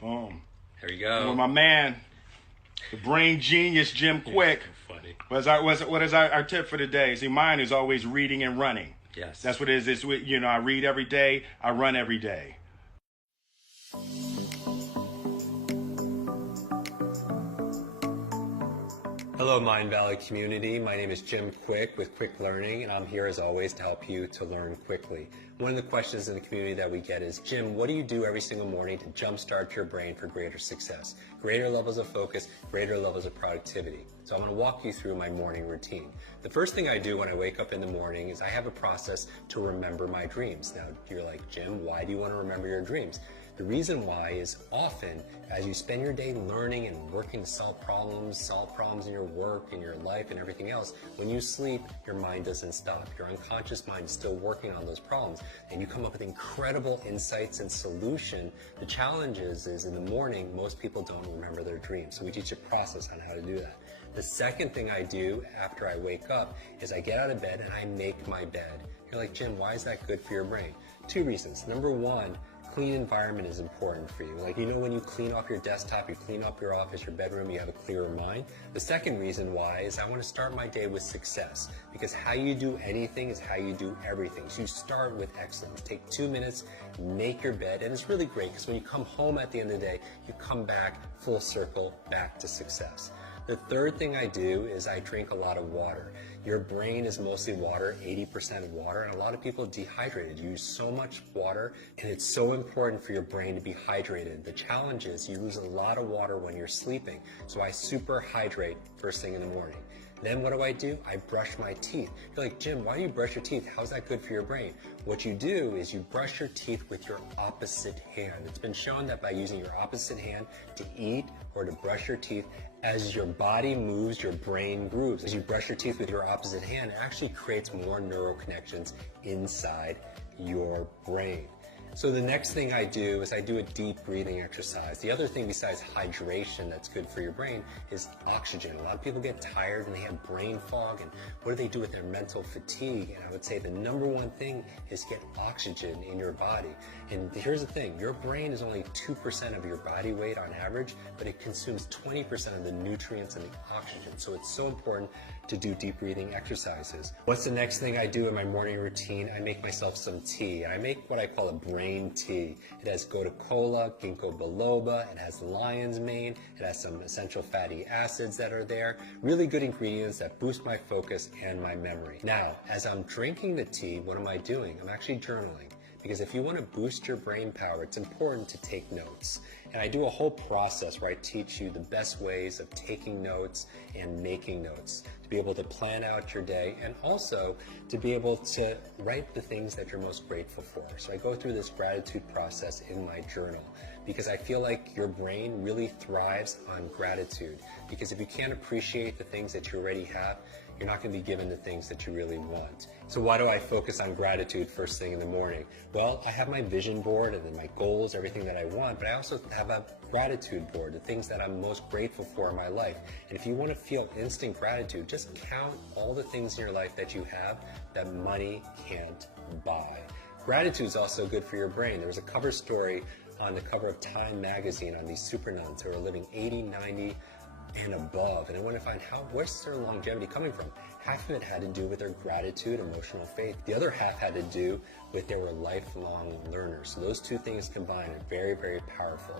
Boom. There you And go. with my man, the brain genius, Jim Quick. Funny. What is our tip for today? See, mine is always reading and running. Yes. That's what it is. I read every day. I run every day. Hello, Mind Valley community. My name is Jim Quick with Quick Learning, and I'm here as always to help you to learn quickly. One of the questions in the community that we get is, Jim, what do you do every single morning to jumpstart your brain for greater success, greater levels of focus, greater levels of productivity? So I'm going to walk you through my morning routine. The first thing I do when I wake up in the morning is I have a process to remember my dreams. Now, you're like, Jim, why do you want to remember your dreams? The reason why is often as you spend your day learning and working to solve problems in your work, in your life, and everything else, when you sleep, your mind doesn't stop. Your unconscious mind is still working on those problems, and you come up with incredible insights and solution. The challenge is in the morning, most people don't remember their dreams, so we teach a process on how to do that. The second thing I do after I wake up is I get out of bed and I make my bed. You're like, Jim, why is that good for your brain? Two reasons. Number one, clean environment is important for you. Like, when you clean off your desktop, you clean up your office, your bedroom, you have a clearer mind. The second reason why is I want to start my day with success, because how you do anything is how you do everything. So you start with excellence. Take 2 minutes, make your bed, and it's really great because when you come home at the end of the day, you come back full circle back to success. The third thing I do is I drink a lot of water. Your brain is mostly water, 80% water, and a lot of people are dehydrated. You use so much water, and it's so important for your brain to be hydrated. The challenge is you lose a lot of water when you're sleeping, so I super hydrate first thing in the morning. Then what do? I brush my teeth. You're like, Jim, why do you brush your teeth? How's that good for your brain? What you do is you brush your teeth with your opposite hand. It's been shown that by using your opposite hand to eat or to brush your teeth, as your body moves, your brain grooves. As you brush your teeth with your opposite hand, it actually creates more neural connections inside your brain. So the next thing I do is I do a deep breathing exercise. The other thing besides hydration that's good for your brain is oxygen. A lot of people get tired and they have brain fog, and what do they do with their mental fatigue? And I would say the number one thing is get oxygen in your body. And here's the thing, your brain is only 2% of your body weight on average, but it consumes 20% of the nutrients and the oxygen. So it's so important to do deep breathing exercises. What's the next thing I do in my morning routine? I make myself some tea. I make what I call a brain tea. It has gotu kola, ginkgo biloba, it has lion's mane, it has some essential fatty acids that are there. Really good ingredients that boost my focus and my memory. Now, as I'm drinking the tea, what am I doing? I'm actually journaling. Because if you want to boost your brain power, it's important to take notes. And I do a whole process where I teach you the best ways of taking notes and making notes to be able to plan out your day and also to be able to write the things that you're most grateful for. So I go through this gratitude process in my journal because I feel like your brain really thrives on gratitude. Because if you can't appreciate the things that you already have, you're not going to be given the things that you really want. So why do I focus on gratitude first thing in the morning? Well, I have my vision board and then my goals, everything that I want, but I also have a gratitude board, the things that I'm most grateful for in my life. And if you want to feel instant gratitude, just count all the things in your life that you have that money can't buy. Gratitude is also good for your brain. There was a cover story on the cover of Time magazine on these super nuns who are living 80, 90, and above, and I want to find where's their longevity coming from. Half of it had to do with their gratitude, emotional faith. The other half had to do with they were lifelong learners. So those two things combined are very, very powerful.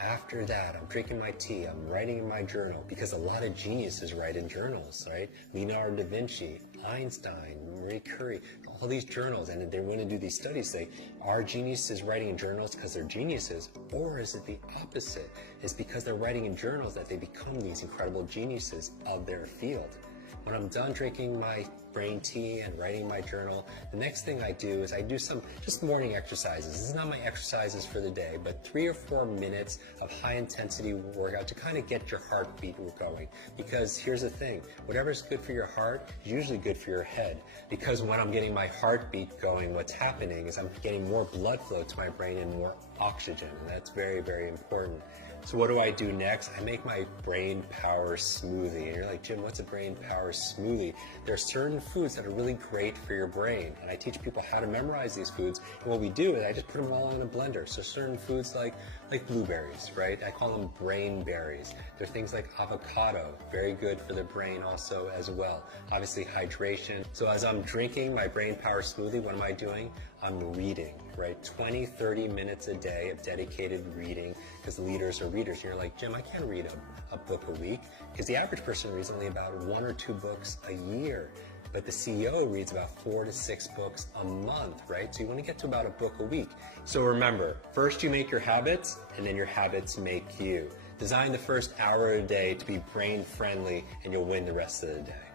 After that, I'm drinking my tea, I'm writing in my journal, because a lot of geniuses write in journals, right? Leonardo da Vinci, Einstein, Marie Curie, all these journals, and they want to do these studies, say, are geniuses writing in journals because they're geniuses, or is it the opposite? It's because they're writing in journals that they become these incredible geniuses of their field. When I'm done drinking my brain tea and writing my journal, the next thing I do is I do some just morning exercises. This is not my exercises for the day, but 3 or 4 minutes of high intensity workout to kind of get your heartbeat going. Because here's the thing, whatever's good for your heart is usually good for your head. Because when I'm getting my heartbeat going, what's happening is I'm getting more blood flow to my brain and more oxygen, and that's very, very important. So what do I do next? I make my brain power smoothie. And you're like, Jim, what's a brain power smoothie? There are certain foods that are really great for your brain. And I teach people how to memorize these foods. And what we do is I just put them all in a blender. So certain foods like like blueberries, right? I call them brain berries. There are things like avocado, very good for the brain also as well. Obviously hydration. So as I'm drinking my brain power smoothie, what am I doing? I'm reading, right? 20, 30 minutes a day of dedicated reading, because leaders are readers. And you're like, Jim, I can't read a book a week, because the average person reads only about 1 or 2 books a year. But the CEO reads about 4 to 6 books a month, right? So you want to get to about a book a week. So remember, first you make your habits, and then your habits make you. Design the first hour a day to be brain friendly, and you'll win the rest of the day.